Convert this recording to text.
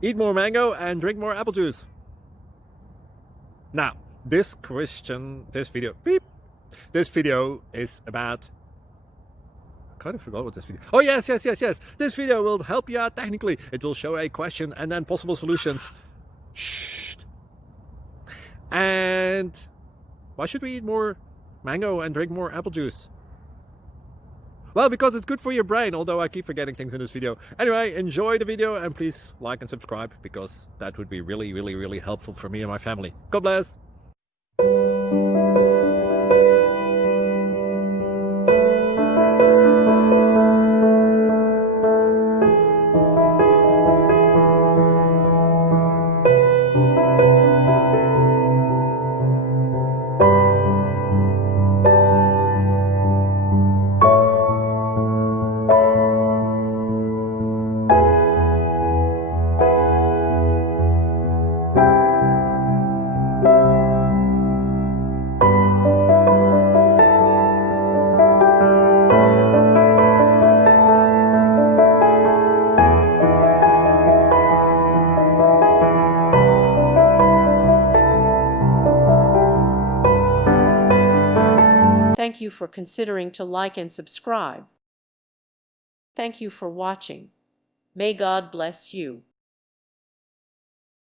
Eat more mango and drink more apple juice. Now, this video is about, I kind of forgot what this video. Oh, yes. This video will help you out technically. It will show a question and then possible solutions. Shh. And why should we eat more mango and drink more apple juice? Well, because it's good for your brain, although I keep forgetting things in this video. Anyway, enjoy the video and please like and subscribe, because that would be really helpful for me and my family. God bless. Thank you for considering to like and subscribe. Thank you for watching. May God bless you.